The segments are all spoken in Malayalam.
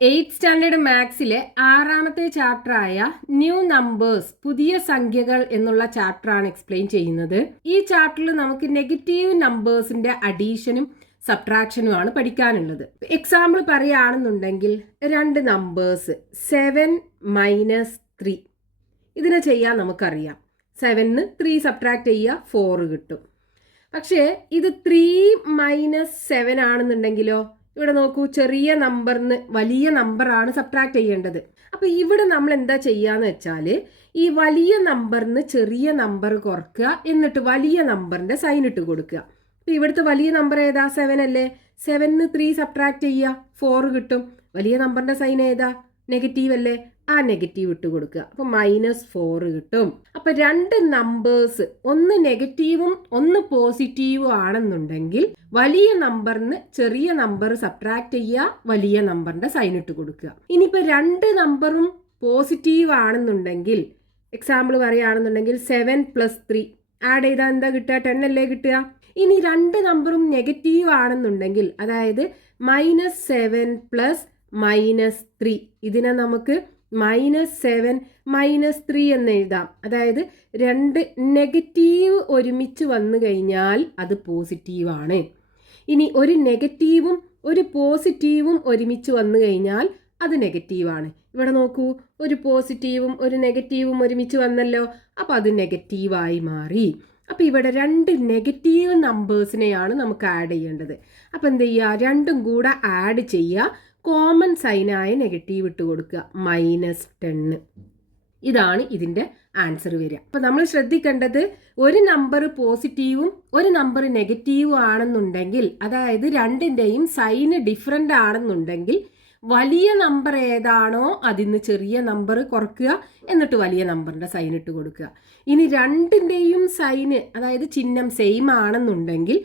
8th സ്റ്റാൻഡേർഡ് മാത്സിലെ 6ാമത്തെ ചാപ്റ്ററായ ന്യൂ നമ്പേഴ്സ് പുതിയ സംഖ്യകൾ എന്നുള്ള ചാപ്റ്ററാണ് എക്സ്പ്ലെയിൻ ചെയ്യുന്നത്. ഈ ചാപ്റ്ററിൽ നമുക്ക് നെഗറ്റീവ് നമ്പേഴ്സിന്റെ അഡീഷനും സബ്ട്രാക്ഷനുമാണ് പഠിക്കാനുള്ളത്. എക്സാമ്പിൾ പറയുകയാണെന്നുണ്ടെങ്കിൽ രണ്ട് നമ്പേഴ്സ് 7 - 3 ഇതിനെ ചെയ്യാൻ നമുക്കറിയാം. 7ന് 3 സബ്ട്രാക്ട് ചെയ്യുക 4 കിട്ടും. പക്ഷേ ഇത് 3 - 7 ആണെന്നുണ്ടെങ്കിലോ, ഇവിടെ നോക്കൂ, ചെറിയ നമ്പറിന് വലിയ നമ്പറാണ് സബ്ട്രാക്ട് ചെയ്യേണ്ടത്. അപ്പോൾ ഇവിടെ നമ്മൾ എന്താ ചെയ്യാന്ന് വെച്ചാൽ ഈ വലിയ നമ്പറിന് ചെറിയ നമ്പർ കുറക്കുക, എന്നിട്ട് വലിയ നമ്പറിന്റെ സൈൻ ഇട്ട് കൊടുക്കുക. അപ്പോൾ ഇവിടുത്തെ വലിയ നമ്പർ ഏതാ? 7 അല്ലേ? 7ന് 3 സബ്ട്രാക്ട് ചെയ്യുക 4 കിട്ടും. വലിയ നമ്പറിന്റെ സൈൻ ഏതാ? നെഗറ്റീവ് അല്ലേ? ആ നെഗറ്റീവ് ഇട്ട് കൊടുക്കുക. അപ്പോൾ -4 കിട്ടും. അപ്പോൾ രണ്ട് നമ്പേഴ്സ് ഒന്ന് നെഗറ്റീവും ഒന്ന് പോസിറ്റീവും ആണെന്നുണ്ടെങ്കിൽ വലിയ നമ്പറിന് ചെറിയ നമ്പർ സബ്ട്രാക്ട് ചെയ്യുക, വലിയ നമ്പറിന്റെ സൈൻ ഇട്ട് കൊടുക്കുക. ഇനിയിപ്പോൾ രണ്ട് നമ്പറും പോസിറ്റീവ് ആണെന്നുണ്ടെങ്കിൽ, എക്സാമ്പിൾ പറയുകയാണെന്നുണ്ടെങ്കിൽ 7 + 3 ആഡ് ചെയ്താൽ എന്താ കിട്ടുക? 10 അല്ലേ കിട്ടുക. ഇനി രണ്ട് നമ്പറും നെഗറ്റീവ് ആണെന്നുണ്ടെങ്കിൽ, അതായത് -7 + -3, ഇതിനെ നമുക്ക് -7 - 3 എന്ന് എഴുതാം. അതായത് രണ്ട് നെഗറ്റീവ് ഒരുമിച്ച് വന്നു കഴിഞ്ഞാൽ അത് പോസിറ്റീവാണ്. ഇനി ഒരു നെഗറ്റീവും ഒരു പോസിറ്റീവും ഒരുമിച്ച് വന്നു കഴിഞ്ഞാൽ അത് നെഗറ്റീവാണ്. ഇവിടെ നോക്കൂ, ഒരു പോസിറ്റീവും ഒരു നെഗറ്റീവും ഒരുമിച്ച് വന്നല്ലോ, അപ്പോൾ അത് നെഗറ്റീവായി മാറി. അപ്പോൾ ഇവിടെ രണ്ട് നെഗറ്റീവ് നമ്പേഴ്സിനെയാണ് നമുക്ക് ആഡ് ചെയ്യേണ്ടത്. അപ്പോൾ എന്ത് ചെയ്യുക? രണ്ടും കൂടെ ആഡ് ചെയ്യുക, കോമൺ സൈനായ നെഗറ്റീവ് ഇട്ട് കൊടുക്കുക, -10. ഇതാണ് ഇതിൻ്റെ ആൻസർ വരിക. അപ്പോൾ നമ്മൾ ശ്രദ്ധിക്കേണ്ടത്, ഒരു നമ്പർ പോസിറ്റീവും ഒരു നമ്പർ നെഗറ്റീവും ആണെന്നുണ്ടെങ്കിൽ, അതായത് രണ്ടിൻ്റെയും സൈന് ഡിഫറൻ്റ് ആണെന്നുണ്ടെങ്കിൽ വലിയ നമ്പർ ഏതാണോ അതിന്ന് ചെറിയ നമ്പർ കുറക്കുക, എന്നിട്ട് വലിയ നമ്പറിൻ്റെ സൈൻ ഇട്ട് കൊടുക്കുക. ഇനി രണ്ടിൻ്റെയും സൈന്, അതായത് ചിഹ്നം സെയിം ആണെന്നുണ്ടെങ്കിൽ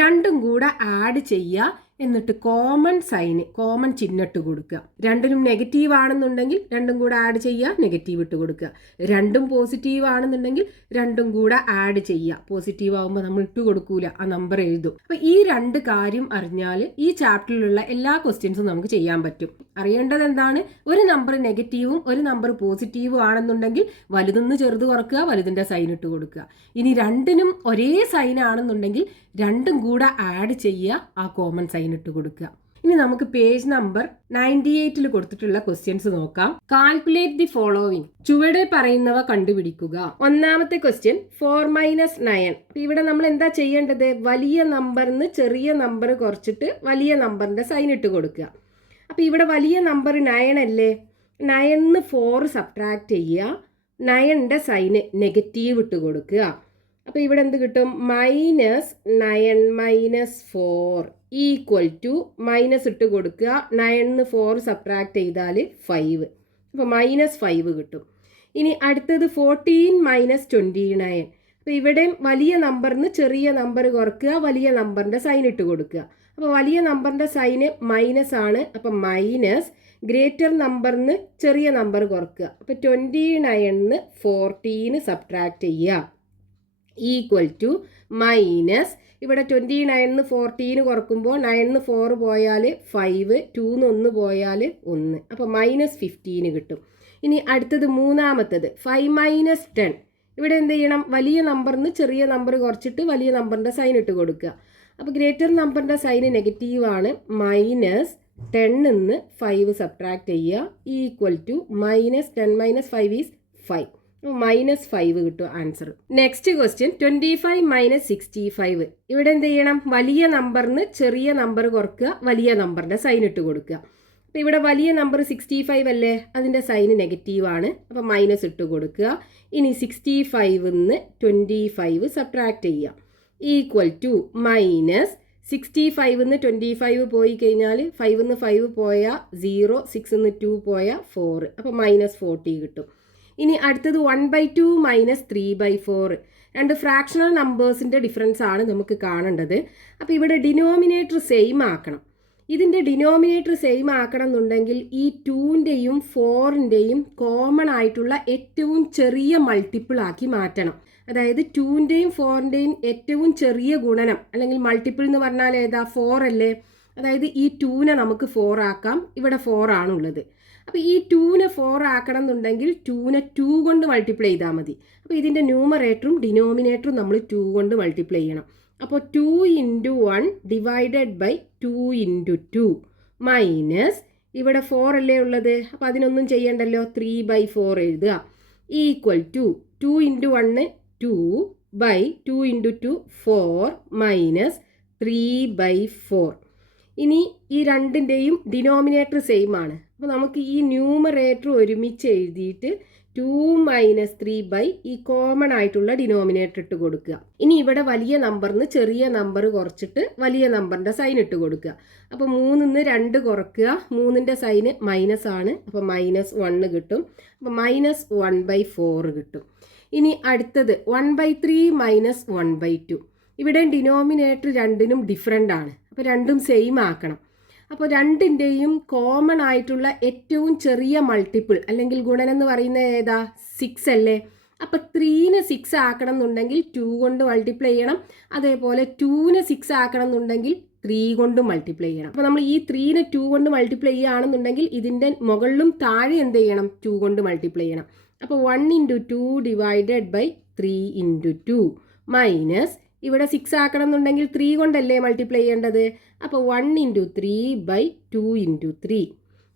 രണ്ടും കൂടെ ആഡ് ചെയ്യുക, എന്നിട്ട് കോമൺ സൈന്, കോമൺ ചിഹ്നം കൊടുക്കുക. രണ്ടിനും നെഗറ്റീവ് ആണെന്നുണ്ടെങ്കിൽ രണ്ടും കൂടെ ആഡ് ചെയ്യുക, നെഗറ്റീവ് ഇട്ട് കൊടുക്കുക. രണ്ടും പോസിറ്റീവ് ആണെന്നുണ്ടെങ്കിൽ രണ്ടും കൂടെ ആഡ് ചെയ്യുക. പോസിറ്റീവ് ആകുമ്പോൾ നമ്മൾ ഇട്ട് കൊടുക്കൂല, ആ നമ്പർ എഴുതും. അപ്പോൾ ഈ രണ്ട് കാര്യം അറിഞ്ഞാൽ ഈ ചാപ്റ്ററിലുള്ള എല്ലാ ക്വസ്റ്റ്യൻസും നമുക്ക് ചെയ്യാൻ പറ്റും. അറിയേണ്ടത് എന്താണ്? ഒരു നമ്പർ നെഗറ്റീവും ഒരു നമ്പർ പോസിറ്റീവും ആണെന്നുണ്ടെങ്കിൽ വലുതെന്ന് ചെറുത് കുറക്കുക, വലുതിൻ്റെ സൈൻ ഇട്ട് കൊടുക്കുക. ഇനി രണ്ടിനും ഒരേ സൈൻ ആണെന്നുണ്ടെങ്കിൽ രണ്ടും കൂടെ ആഡ് ചെയ്യുക, ആ കോമൺ സൈൻ ഇട്ട് കൊടുക്കുക. ഇനി നമുക്ക് പേജ് നമ്പർ 98 കൊടുത്തിട്ടുള്ള ക്വസ്റ്റ്യൻസ് നോക്കാം. Calculate the following. ചുവടെ പറയുന്നവ കണ്ടുപിടിക്കുക. ഒന്നാമത്തെ ക്വസ്റ്റ്യൻ 4 - 9. ഇവിടെ നമ്മൾ എന്താ ചെയ്യേണ്ടത്? വലിയ നമ്പറിന് ചെറിയ നമ്പർ കുറച്ചിട്ട് വലിയ നമ്പറിന്റെ സൈൻ ഇട്ട് കൊടുക്കുക. അപ്പോൾ ഇവിടെ വലിയ നമ്പർ 9 അല്ലേ? 9ന് 4 സബ്ട്രാക്ട് ചെയ്യുക, 9ന്റെ സൈന് നെഗറ്റീവ് ഇട്ട് കൊടുക്കുക. അപ്പോൾ ഇവിടെ എന്ത് കിട്ടും? -9 - 4 മൈനസ് ഇട്ട് കൊടുക്കുക. 9ന് 4 സബ്ട്രാക്ട് ചെയ്താൽ 5. അപ്പോൾ -5 കിട്ടും. ഇനി അടുത്തത് 14 - 29. അപ്പോൾ ഇവിടെ വലിയ നമ്പറിന് ചെറിയ നമ്പർ കുറക്കുക, വലിയ നമ്പറിൻ്റെ സൈൻ ഇട്ട് കൊടുക്കുക. അപ്പോൾ വലിയ നമ്പറിൻ്റെ സൈന് മൈനസ് ആണ്, അപ്പം മൈനസ്, ഗ്രേറ്റർ നമ്പറിന് ചെറിയ നമ്പർ കുറക്കുക. അപ്പോൾ 29ന് 14 സബ്ട്രാക്ട് ചെയ്യുക, മൈനസ്, ഇവിടെ 29ന് 14 കുറക്കുമ്പോൾ 9ന് 4 പോയാൽ 5, 2ന് 1 പോയാൽ 1, അപ്പോൾ -15 കിട്ടും. ഇനി അടുത്തത് മൂന്നാമത്തത് 5 - 10. ഇവിടെ എന്ത് ചെയ്യണം? വലിയ നമ്പറിന് ചെറിയ നമ്പർ കുറച്ചിട്ട് വലിയ നമ്പറിൻ്റെ സൈൻ ഇട്ട് കൊടുക്കുക. അപ്പോൾ ഗ്രേറ്റർ നമ്പറിൻ്റെ സൈന് നെഗറ്റീവാണ്, -10ന്ന് 5 സബ്ട്രാക്ട് ചെയ്യുക, -10 - 5 = 5. -5 കിട്ടും ആൻസർ. Next question 25 - 65. ഇവിടെ എന്ത് ചെയ്യണം? വലിയ നമ്പറിന് ചെറിയ നമ്പർ കുറക്കുക, വലിയ നമ്പറിന്റെ സൈൻ ഇട്ട് കൊടുക്കുക. അപ്പോൾ ഇവിടെ വലിയ നമ്പർ 65 അല്ലേ? അതിൻ്റെ സൈന് നെഗറ്റീവാണ്, അപ്പോൾ മൈനസ് ഇട്ട് കൊടുക്കുക. ഇനി 65ന്ന് 25 സബ്ട്രാക്ട് ചെയ്യുക, -65ന്ന് 25 പോയി കഴിഞ്ഞാൽ 5ന്ന് 5 പോയാൽ 0, 6ന്ന് 2 പോയാൽ 4, അപ്പോൾ -40 കിട്ടും. ഇനി അടുത്തത് 1/2 - 3/4. രണ്ട് ഫ്രാക്ഷണൽ നമ്പേഴ്സിൻ്റെ ഡിഫറൻസ് ആണ് നമുക്ക് കാണേണ്ടത്. അപ്പോൾ ഇവിടെ ഡിനോമിനേറ്റർ സെയിം ആക്കണം. ഇതിൻ്റെ ഡിനോമിനേറ്റർ സെയിം ആക്കണം എന്നുണ്ടെങ്കിൽ ഈ 2ൻ്റെയും 4ൻ്റെയും കോമൺ ആയിട്ടുള്ള ഏറ്റവും ചെറിയ മൾട്ടിപ്പിൾ ആക്കി മാറ്റണം. അതായത് 2ൻ്റെയും 4ൻ്റെയും ഏറ്റവും ചെറിയ ഗുണനം അല്ലെങ്കിൽ മൾട്ടിപ്പിൾ എന്ന് പറഞ്ഞാൽ ഏതാ? 4 അല്ലേ? അതായത് ഈ 2നെ നമുക്ക് 4 ആക്കാം. ഇവിടെ 4 ആണുള്ളത്. അപ്പോൾ ഈ 2നെ 4 ആക്കണം എന്നുണ്ടെങ്കിൽ 2നെ 2 കൊണ്ട് മൾട്ടിപ്ലൈ ചെയ്താൽ മതി. അപ്പോൾ ഇതിൻ്റെ ന്യൂമറേറ്ററും ഡിനോമിനേറ്ററും നമ്മൾ 2 കൊണ്ട് മൾട്ടിപ്ലൈ ചെയ്യണം. അപ്പോൾ 2 × 1 ഡിവൈഡഡ് ബൈ 2 × 2 മൈനസ് ഇവിടെ 4 അല്ലേ ഉള്ളത്. അപ്പോൾ അതിനൊന്നും ചെയ്യണ്ടല്ലോ, 3/4 എഴുതുക ഈക്വൽ ടു 2 × 1 2 ബൈ 2 × 2 4 മൈനസ് 3/4. ഇനി ഈ രണ്ടിൻ്റെയും ഡിനോമിനേറ്റർ സെയിം ആണ്. അപ്പോൾ നമുക്ക് ഈ ന്യൂമറേറ്റർ ഒരുമിച്ച് എഴുതിയിട്ട് 2 - 3 ഈ കോമൺ ആയിട്ടുള്ള ഡിനോമിനേറ്റർ ഇട്ട് കൊടുക്കുക. ഇനി ഇവിടെ വലിയ നമ്പറിന് ചെറിയ നമ്പർ കുറച്ചിട്ട് വലിയ നമ്പറിൻ്റെ സൈൻ ഇട്ട് കൊടുക്കുക. അപ്പോൾ 3ന്ന് 2 കുറയ്ക്കുക. 3ൻ്റെ സൈന് മൈനസ് ആണ്. അപ്പോൾ -1 കിട്ടും. അപ്പോൾ -1/4 കിട്ടും. ഇനി അടുത്തത് 1/3 - 1/2. ഇവിടെ ഡിനോമിനേറ്റർ രണ്ടിനും ഡിഫറെൻ്റ് ആണ്. അപ്പോൾ രണ്ടും സെയിം ആക്കണം. അപ്പോൾ രണ്ടിൻ്റെയും കോമൺ ആയിട്ടുള്ള ഏറ്റവും ചെറിയ മൾട്ടിപ്പിൾ അല്ലെങ്കിൽ ഗുണനം എന്ന് പറയുന്നത് ഏതാ? 6 അല്ലേ. അപ്പോൾ 3നെ 6 ആക്കണം എന്നുണ്ടെങ്കിൽ 2 കൊണ്ട് മൾട്ടിപ്ലൈ ചെയ്യണം. അതേപോലെ 2നെ 6 ആക്കണം എന്നുണ്ടെങ്കിൽ 3 കൊണ്ട് മൾട്ടിപ്ലൈ ചെയ്യണം. അപ്പോൾ നമ്മൾ ഈ 3നെ 2 കൊണ്ട് മൾട്ടിപ്ലൈ ചെയ്യുകയാണെന്നുണ്ടെങ്കിൽ ഇതിൻ്റെ മുകളിലും താഴെ എന്ത് ചെയ്യണം? 2 കൊണ്ട് മൾട്ടിപ്ലൈ ചെയ്യണം. അപ്പോൾ 1 × 2 ഡിവൈഡഡ് ബൈ 3 × 2 മൈനസ് ഇവിടെ 6 ആക്കണം എന്നുണ്ടെങ്കിൽ 3 കൊണ്ടല്ലേ മൾട്ടിപ്ലൈ ചെയ്യേണ്ടത്. അപ്പോൾ 1 × 3 ബൈ 2 × 3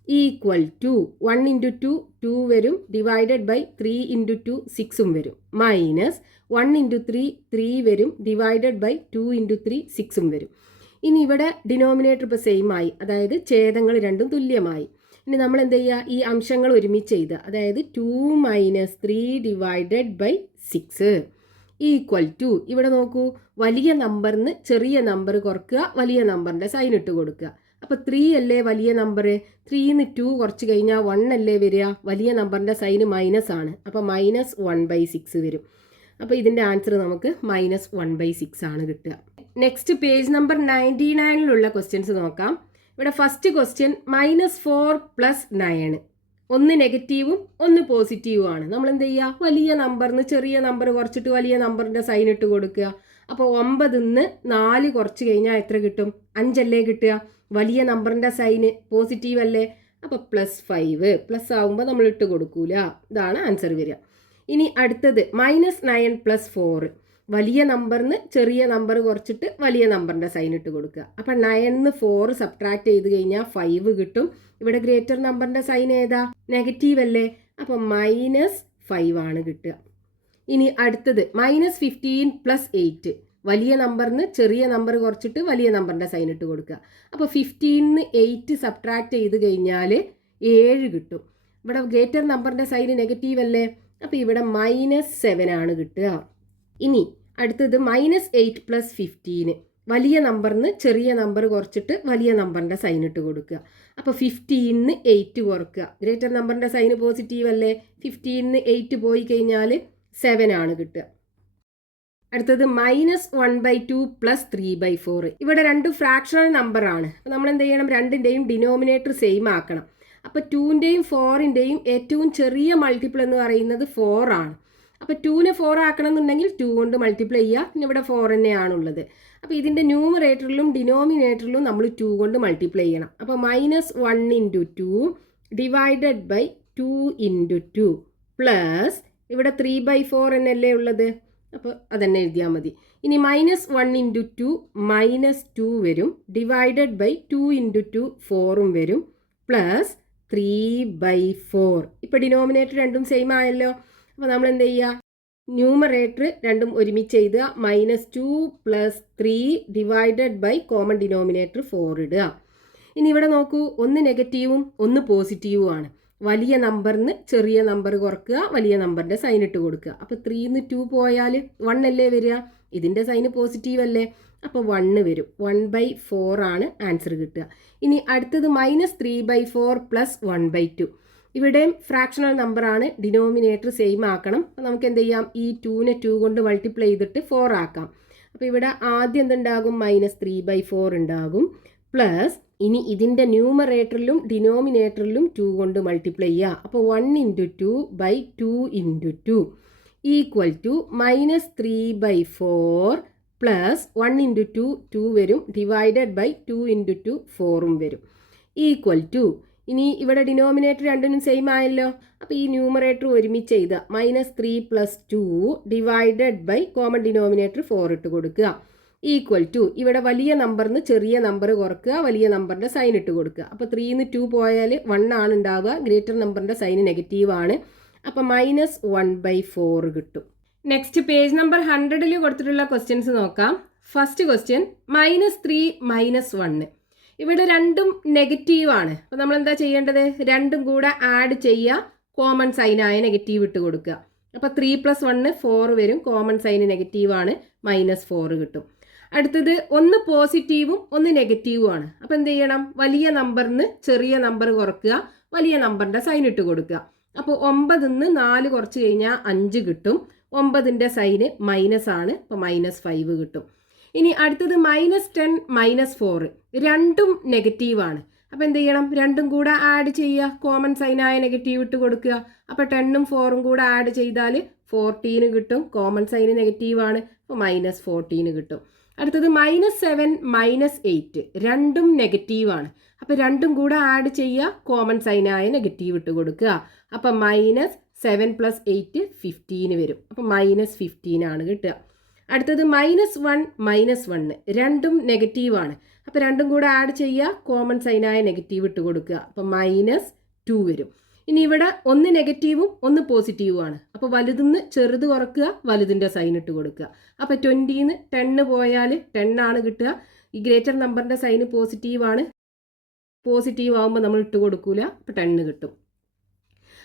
ഈക്വൽ ടു 1 × 2 2 വരും ഡിവൈഡഡ് ബൈ 3 × 2 6ഉം വരും മൈനസ് 1 × 3 3 വരും ഡിവൈഡഡ് ബൈ 2 × 3 6ഉം വരും. ഇനി ഇവിടെ ഡിനോമിനേറ്റർ ഇപ്പോൾ സെയിം ആയി, അതായത് ഛേദങ്ങൾ രണ്ടും തുല്യമായി. ഇനി നമ്മൾ എന്ത് ചെയ്യുക? ഈ അംശങ്ങൾ ഒരുമിച്ച് എഴുതുക. അതായത് 2 - 3 ഡിവൈഡഡ് ബൈ 6 ഈക്വൽ ടു ഇവിടെ നോക്കൂ, വലിയ നമ്പറിന് ചെറിയ നമ്പർ കുറക്കുക, വലിയ നമ്പറിൻ്റെ സൈൻ ഇട്ട് കൊടുക്കുക. അപ്പോൾ 3 അല്ലേ വലിയ നമ്പർ. 3ന്ന് 2 കുറച്ച് കഴിഞ്ഞാൽ 1 അല്ലേ വരിക. വലിയ നമ്പറിൻ്റെ സൈന് മൈനസ് ആണ്. അപ്പോൾ -1/6 വരും. അപ്പോൾ ഇതിൻ്റെ ആൻസർ നമുക്ക് -1/6 ആണ് കിട്ടുക. നെക്സ്റ്റ് പേജ് നമ്പർ 99ലുള്ള ക്വസ്റ്റ്യൻസ് നോക്കാം. ഇവിടെ ഫസ്റ്റ് ക്വസ്റ്റ്യൻ -4 + 9. ഒന്ന് നെഗറ്റീവും ഒന്ന് പോസിറ്റീവും ആണ്. നമ്മൾ എന്ത് ചെയ്യുക? വലിയ നമ്പറിന് ചെറിയ നമ്പർ കുറച്ചിട്ട് വലിയ നമ്പറിൻ്റെ സൈൻ ഇട്ട് കൊടുക്കുക. അപ്പോൾ 9ന്ന് 4 കുറച്ച് കഴിഞ്ഞാൽ എത്ര കിട്ടും? 5 അല്ലേ കിട്ടുക. വലിയ നമ്പറിൻ്റെ സൈന് പോസിറ്റീവ് അല്ലേ. അപ്പോൾ +5 പ്ലസ് ആകുമ്പോൾ നമ്മൾ ഇട്ട് കൊടുക്കൂല. ഇതാണ് ആൻസർ വരിക. ഇനി അടുത്തത് -9 + 4. വലിയ നമ്പറിന് ചെറിയ നമ്പർ കുറച്ചിട്ട് വലിയ നമ്പറിൻ്റെ സൈൻ ഇട്ട് കൊടുക്കുക. അപ്പം 9ന്ന് 4 സബ്ട്രാക്ട് ചെയ്ത് കഴിഞ്ഞാൽ 5 കിട്ടും. ഇവിടെ ഗ്രേറ്റർ നമ്പറിൻ്റെ സൈൻ ഏതാ? നെഗറ്റീവ് അല്ലേ. അപ്പം -5 ആണ് കിട്ടുക. ഇനി അടുത്തത് -15 + 8. വലിയ നമ്പറിന് ചെറിയ നമ്പർ കുറച്ചിട്ട് വലിയ നമ്പറിൻ്റെ സൈൻ ഇട്ട് കൊടുക്കുക. അപ്പോൾ 15ന്ന് 8 സബ്ട്രാക്ട് ചെയ്ത് കഴിഞ്ഞാൽ 7 കിട്ടും. ഇവിടെ ഗ്രേറ്റർ നമ്പറിൻ്റെ സൈൻ നെഗറ്റീവ് അല്ലേ. അപ്പോൾ ഇവിടെ -7 ആണ് കിട്ടുക. ഇനി അടുത്തത് -8 + 15. വലിയ നമ്പറിന് ചെറിയ നമ്പർ കുറച്ചിട്ട് വലിയ നമ്പറിൻ്റെ സൈൻ ഇട്ട് കൊടുക്കുക. അപ്പോൾ 15ന്ന് 8 കുറക്കുക. ഗ്രേറ്റർ നമ്പറിൻ്റെ സൈന് പോസിറ്റീവ് അല്ലേ. 15ന്ന് 8 പോയി കഴിഞ്ഞാൽ 7 ആണ് കിട്ടുക. അടുത്തത് -1/2 + 3/4. ഇവിടെ രണ്ട് ഫ്രാക്ഷണൽ നമ്പറാണ്. അപ്പോൾ നമ്മൾ എന്ത് ചെയ്യണം? രണ്ടിൻ്റെയും ഡിനോമിനേറ്റർ സെയിം ആക്കണം. അപ്പോൾ 2ൻ്റെയും 4ൻ്റെയും ഏറ്റവും ചെറിയ മൾട്ടിപ്പിൾ എന്ന് പറയുന്നത് 4 ആണ്. അപ്പോൾ 2നെ 4 ആക്കണം എന്നുണ്ടെങ്കിൽ 2 കൊണ്ട് മൾട്ടിപ്ലൈ ചെയ്യുക. പിന്നെ ഇവിടെ 4 തന്നെയാണുള്ളത്. അപ്പോൾ ഇതിൻ്റെ ന്യൂമറേറ്ററിലും ഡിനോമിനേറ്ററിലും നമ്മൾ 2 കൊണ്ട് മൾട്ടിപ്ലൈ ചെയ്യണം. അപ്പോൾ -1 × 2 ഡിവൈഡഡ് ബൈ 2 × 2 പ്ലസ് ഇവിടെ 3/4 എന്നല്ലേ ഉള്ളത്. അപ്പോൾ അതന്നെ എഴുതിയാൽ മതി. ഇനി -1 × 2 -2 വരും ഡിവൈഡഡ് ബൈ 2 × 2 4ഉം വരും പ്ലസ് 3/4. ഇപ്പോൾ ഡിനോമിനേറ്റർ രണ്ടും സെയിം ആയല്ലോ. അപ്പോൾ നമ്മൾ എന്ത് ചെയ്യുക? ന്യൂമറേറ്റർ രണ്ടും ഒരുമിച്ച് എഴുതുക. -2 + 3 ഡിവൈഡഡ് ബൈ കോമൺ ഡിനോമിനേറ്റർ 4 ഇടുക. ഇനി ഇവിടെ നോക്കൂ, ഒന്ന് നെഗറ്റീവും ഒന്ന് പോസിറ്റീവും ആണ്. വലിയ നമ്പറിന് ചെറിയ നമ്പർ കുറക്കുക, വലിയ നമ്പറിൻ്റെ സൈൻ ഇട്ട് കൊടുക്കുക. അപ്പോൾ 3ന്ന് 2 പോയാൽ 1 അല്ലേ വരിക. ഇതിൻ്റെ സൈന് പോസിറ്റീവ് അല്ലേ. അപ്പോൾ 1 വരും. 1/4 ആണ് ആൻസർ കിട്ടുക. ഇനി അടുത്തത് -3/4 + 1/2. ഇവിടെയും ഫ്രാക്ഷണൽ നമ്പറാണ്. ഡിനോമിനേറ്റർ സെയിം ആക്കണം. അപ്പോൾ നമുക്ക് എന്ത് ചെയ്യാം? ഈ 2നെ 2 കൊണ്ട് മൾട്ടിപ്ലൈ ചെയ്തിട്ട് 4 ആക്കാം. അപ്പോൾ ഇവിടെ ആദ്യം എന്തുണ്ടാകും? -3/4 ഉണ്ടാകും പ്ലസ് ഇനി ഇതിൻ്റെ ന്യൂമറേറ്ററിലും ഡിനോമിനേറ്ററിലും 2 കൊണ്ട് മൾട്ടിപ്ലൈ ചെയ്യുക. അപ്പോൾ 1 × 2 / 2 × 2 ഈക്വൽ ടു -3/4 പ്ലസ് 1 ഇൻറ്റു 2 2 വരും, ഡിവൈഡഡ് ബൈ 2 ഇൻറ്റു 2 4ഉം വരും, ഈക്വൽ ടു ഇനി ഇവിടെ ഡിനോമിനേറ്റർ രണ്ടിനും സെയിം ആയല്ലോ. അപ്പോൾ ഈ ന്യൂമറേറ്റർ ഒരുമിച്ച് എഴുതുക. -3 + 2 ഡിവൈഡഡ് ബൈ കോമൺ ഡിനോമിനേറ്റർ 4 ഇട്ട് കൊടുക്കുക, ഈക്വൽ ടു ഇവിടെ വലിയ നമ്പറിന് ചെറിയ നമ്പർ കുറക്കുക, വലിയ നമ്പറിൻ്റെ സൈൻ ഇട്ട് കൊടുക്കുക. അപ്പോൾ 3ന്ന് 2 പോയാൽ 1 ആണ് ഉണ്ടാവുക, ഗ്രേറ്റർ നമ്പറിൻ്റെ സൈൻ നെഗറ്റീവ് ആണ്. അപ്പോൾ -1/4 കിട്ടും. നെക്സ്റ്റ് പേജ് നമ്പർ 100ൽ കൊടുത്തിട്ടുള്ള ക്വസ്റ്റ്യൻസ് നോക്കാം. First question -3 - 1. ഇവിടെ രണ്ടും നെഗറ്റീവ് ആണ്. അപ്പോൾ നമ്മൾ എന്താ ചെയ്യേണ്ടത്? രണ്ടും കൂടെ ആഡ് ചെയ്യുക, കോമൺ സൈനായ നെഗറ്റീവ് ഇട്ട് കൊടുക്കുക. അപ്പോൾ 3 + 1 4 വരും, കോമൺ സൈന് നെഗറ്റീവ് ആണ്, -4 കിട്ടും. അടുത്തത് ഒന്ന് പോസിറ്റീവും ഒന്ന് നെഗറ്റീവും ആണ്. അപ്പോൾ എന്ത് ചെയ്യണം? വലിയ നമ്പറിന് ചെറിയ നമ്പർ കുറക്കുക, വലിയ നമ്പറിൻ്റെ സൈൻ ഇട്ട് കൊടുക്കുക. അപ്പോൾ 9ന്ന് 4 കുറച്ച് കഴിഞ്ഞാൽ 5 കിട്ടും. 9ൻ്റെ സൈന് മൈനസ് ആണ്, അപ്പോൾ -5 കിട്ടും. ഇനി അടുത്തത് -10 - 4, രണ്ടും നെഗറ്റീവ് ആണ്. അപ്പോൾ എന്ത് ചെയ്യണം? രണ്ടും കൂടെ ആഡ് ചെയ്യുക, കോമൺ സൈനായ നെഗറ്റീവ് ഇട്ട് കൊടുക്കുക. അപ്പോൾ 10ഉം 4ഉം കൂടെ ആഡ് ചെയ്താൽ 14 കിട്ടും, കോമൺ സൈന് നെഗറ്റീവ് ആണ്, അപ്പോൾ -14 കിട്ടും. അടുത്തത് -7 - 8, രണ്ടും നെഗറ്റീവ് ആണ്. അപ്പോൾ രണ്ടും കൂടെ ആഡ് ചെയ്യുക, കോമൺ സൈനായ നെഗറ്റീവ് ഇട്ട് കൊടുക്കുക. അപ്പോൾ -7 + 8 15 വരും, അപ്പോൾ -15 ആണ് കിട്ടുക. അടുത്തത് -1 - 1, രണ്ടും നെഗറ്റീവ് ആണ്. അപ്പോൾ രണ്ടും കൂടെ ആഡ് ചെയ്യുക, കോമൺ സൈനായ നെഗറ്റീവ് ഇട്ട് കൊടുക്കുക. അപ്പോൾ -2 വരും. ഇനി ഇവിടെ ഒന്ന് നെഗറ്റീവും ഒന്ന് പോസിറ്റീവും ആണ്. അപ്പോൾ വലുതിന്ന് ചെറുത് കുറക്കുക, വലുതിൻ്റെ സൈൻ ഇട്ട് കൊടുക്കുക. അപ്പോൾ 20ന്ന് 10 പോയാൽ 10 ആണ് കിട്ടുക. ഈ ഗ്രേറ്റർ നമ്പറിൻ്റെ സൈന് പോസിറ്റീവ് ആണ്, പോസിറ്റീവ് ആകുമ്പോൾ നമ്മൾ ഇട്ട് കൊടുക്കൂല, അപ്പോൾ 10 കിട്ടും.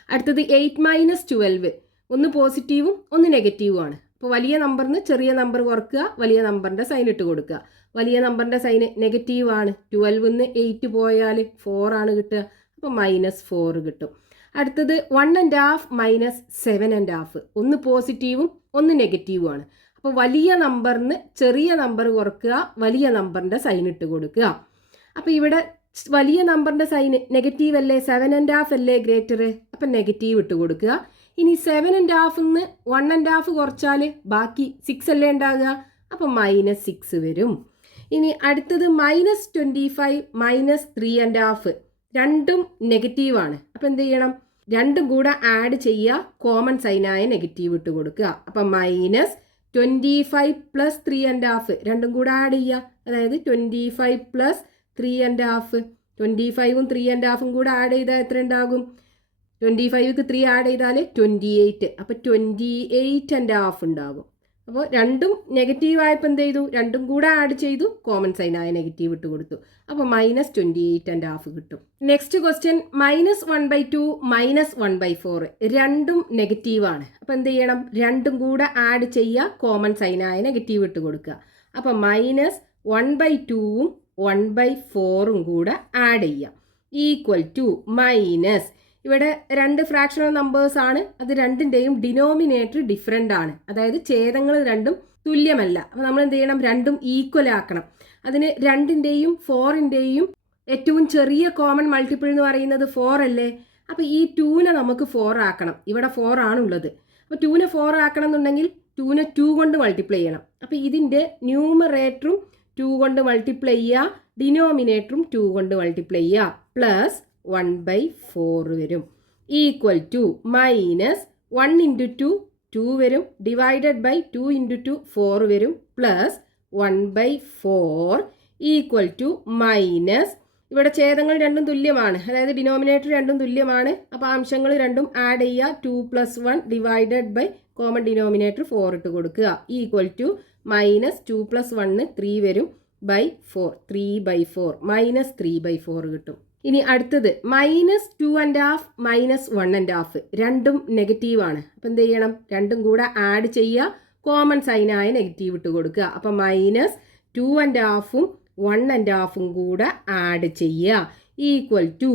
അടുത്തത് 8 - 12, ഒന്ന് പോസിറ്റീവും ഒന്ന് നെഗറ്റീവും ആണ്. അപ്പോൾ വലിയ നമ്പറിന് ചെറിയ നമ്പർ കുറക്കുക, വലിയ നമ്പറിൻ്റെ സൈൻ ഇട്ട് കൊടുക്കുക. വലിയ നമ്പറിൻ്റെ സൈന് നെഗറ്റീവ് ആണ്, 12ന്ന് 8 പോയാൽ 4 ആണ് കിട്ടുക, അപ്പോൾ -4 കിട്ടും. അടുത്തത് 1.5 - 7.5, ഒന്ന് പോസിറ്റീവും ഒന്ന് നെഗറ്റീവും ആണ്. അപ്പോൾ വലിയ നമ്പറിന് ചെറിയ നമ്പർ കുറക്കുക, വലിയ നമ്പറിൻ്റെ സൈൻ ഇട്ട് കൊടുക്കുക. അപ്പോൾ ഇവിടെ വലിയ നമ്പറിൻ്റെ സൈന് നെഗറ്റീവ് അല്ലേ, 7.5 അല്ലേ ഗ്രേറ്റർ, അപ്പം നെഗറ്റീവ് ഇട്ട് കൊടുക്കുക. ഇനി 7.5ന്ന് 1.5 കുറച്ചാൽ ബാക്കി 6 അല്ലേ ഉണ്ടാകുക, അപ്പം -6 വരും. ഇനി അടുത്തത് -25 - 3.5, രണ്ടും നെഗറ്റീവ് ആണ്. അപ്പം എന്ത് ചെയ്യണം? രണ്ടും കൂടെ ആഡ് ചെയ്യുക, കോമൺ സൈനായ നെഗറ്റീവ് ഇട്ട് കൊടുക്കുക. അപ്പം -25 + 3.5, രണ്ടും കൂടെ ആഡ് ചെയ്യുക, അതായത് 25 + 3.5, 25ഉം 3.5ഉം കൂടെ ആഡ് ചെയ്താൽ എത്ര ഉണ്ടാകും? 25ക്ക് 3 ആഡ് ചെയ്താൽ 28, അപ്പോൾ 28.5 ഉണ്ടാകും. അപ്പോൾ രണ്ടും നെഗറ്റീവ് ആയപ്പോൾ എന്ത് ചെയ്തു? രണ്ടും കൂടെ ആഡ് ചെയ്തു, കോമൺ സൈനായ നെഗറ്റീവ് ഇട്ട് കൊടുത്തു. അപ്പോൾ -28.5 കിട്ടും. നെക്സ്റ്റ് ക്വസ്റ്റ്യൻ -1/2 - 1/4, രണ്ടും നെഗറ്റീവ് ആണ്. അപ്പോൾ എന്ത് ചെയ്യണം? രണ്ടും കൂടെ ആഡ് ചെയ്യുക, കോമൺ സൈനായ നെഗറ്റീവ് ഇട്ട് കൊടുക്കുക. അപ്പോൾ -1/2ഉം 1/4ഉം കൂടെ ആഡ് ചെയ്യാം, ഈക്വൽ ടു മൈനസ്, ഇവിടെ രണ്ട് ഫ്രാക്ഷണൽ നമ്പേഴ്സ് ആണ്, അത് രണ്ടിൻ്റെയും ഡിനോമിനേറ്റർ ഡിഫറെൻ്റ് ആണ്, അതായത് ഛേദങ്ങൾ രണ്ടും തുല്യമല്ല. അപ്പോൾ നമ്മൾ എന്ത് ചെയ്യണം? രണ്ടും ഈക്വൽ ആക്കണം. അതിന് രണ്ടിൻ്റെയും 4ൻ്റെയും ഏറ്റവും ചെറിയ കോമൺ മൾട്ടിപ്പിൾ എന്ന് പറയുന്നത് 4 അല്ലേ. അപ്പോൾ ഈ 2നെ നമുക്ക് 4 ആക്കണം. ഇവിടെ 4 ആണുള്ളത്. അപ്പോൾ 2നെ 4 ആക്കണം എന്നുണ്ടെങ്കിൽ 2നെ 2 കൊണ്ട് മൾട്ടിപ്ലൈ ചെയ്യണം. അപ്പോൾ ഇതിൻ്റെ ന്യൂമറേറ്ററും 2 കൊണ്ട് മൾട്ടിപ്ലൈ ചെയ്യുക, ഡിനോമിനേറ്ററും 2 കൊണ്ട് മൾട്ടിപ്ലൈ ചെയ്യുക, പ്ലസ് 1/4 വരും, ഈക്വൽ ടു മൈനസ് 1 × 2 2 വരും, ഡിവൈഡഡ് ബൈ 2 × 2 4 വരും, പ്ലസ് 1/4 ഈക്വൽ ടു മൈനസ്, ഇവിടെ ഛേദങ്ങൾ രണ്ടും തുല്യമാണ്, അതായത് ഡിനോമിനേറ്റർ രണ്ടും തുല്യമാണ്. അപ്പോൾ അംശങ്ങൾ രണ്ടും ആഡ് ചെയ്യുക, 2 + 1 ഡിവൈഡഡ് ബൈ കോമൺ ഡിനോമിനേറ്റർ 4 ഇട്ട് കൊടുക്കുക, ഈക്വൽ ടു മൈനസ് 2 + 1 3 വരും, ബൈ 4 3/4 -3/4 കിട്ടും. ഇനി അടുത്തത് -2.5 - 1.5, രണ്ടും നെഗറ്റീവ് ആണ്. അപ്പം എന്ത് ചെയ്യണം? രണ്ടും കൂടെ ആഡ് ചെയ്യുക, കോമൺ സൈനായ നെഗറ്റീവ് ഇട്ട് കൊടുക്കുക. അപ്പം -2.5ഉം 1.5ഉം കൂടെ ആഡ് ചെയ്യുക, ഈക്വൽ ടു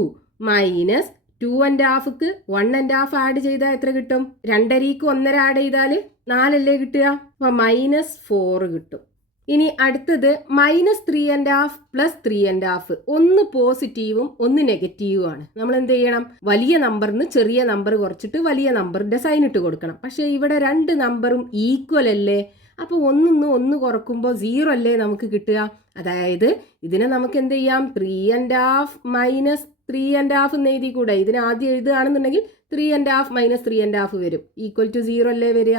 മൈനസ് 2.5ക്ക് 1.5 ആഡ് ചെയ്താൽ എത്ര കിട്ടും? 2.5ക്ക് 1.5 ആഡ് ചെയ്താൽ 4 അല്ലേ കിട്ടുക? അപ്പം -4 കിട്ടും. ഇനി അടുത്തത് -3.5 + 3.5, ഒന്ന് പോസിറ്റീവും ഒന്ന് നെഗറ്റീവും ആണ്. നമ്മൾ എന്ത് ചെയ്യണം? വലിയ നമ്പറിന് ചെറിയ നമ്പർ കുറച്ചിട്ട് വലിയ നമ്പറിന്റെ സൈൻ ഇട്ട് കൊടുക്കണം. പക്ഷേ ഇവിടെ രണ്ട് നമ്പറും ഈക്വൽ അല്ലേ, അപ്പോൾ ഒന്നിന്ന് 1 കുറക്കുമ്പോൾ 0 അല്ലേ നമുക്ക് കിട്ടുക. അതായത് ഇതിനെ നമുക്ക് എന്ത് ചെയ്യാം, 3½ മൈനസ് 3½ എന്ന് എഴുതി കൂടെ. ഇതിനെ ആദ്യം എഴുതുകയാണെന്നുണ്ടെങ്കിൽ 3½ മൈനസ് 3½ വരും, ഈക്വൽ ടു 0 അല്ലേ വരിക.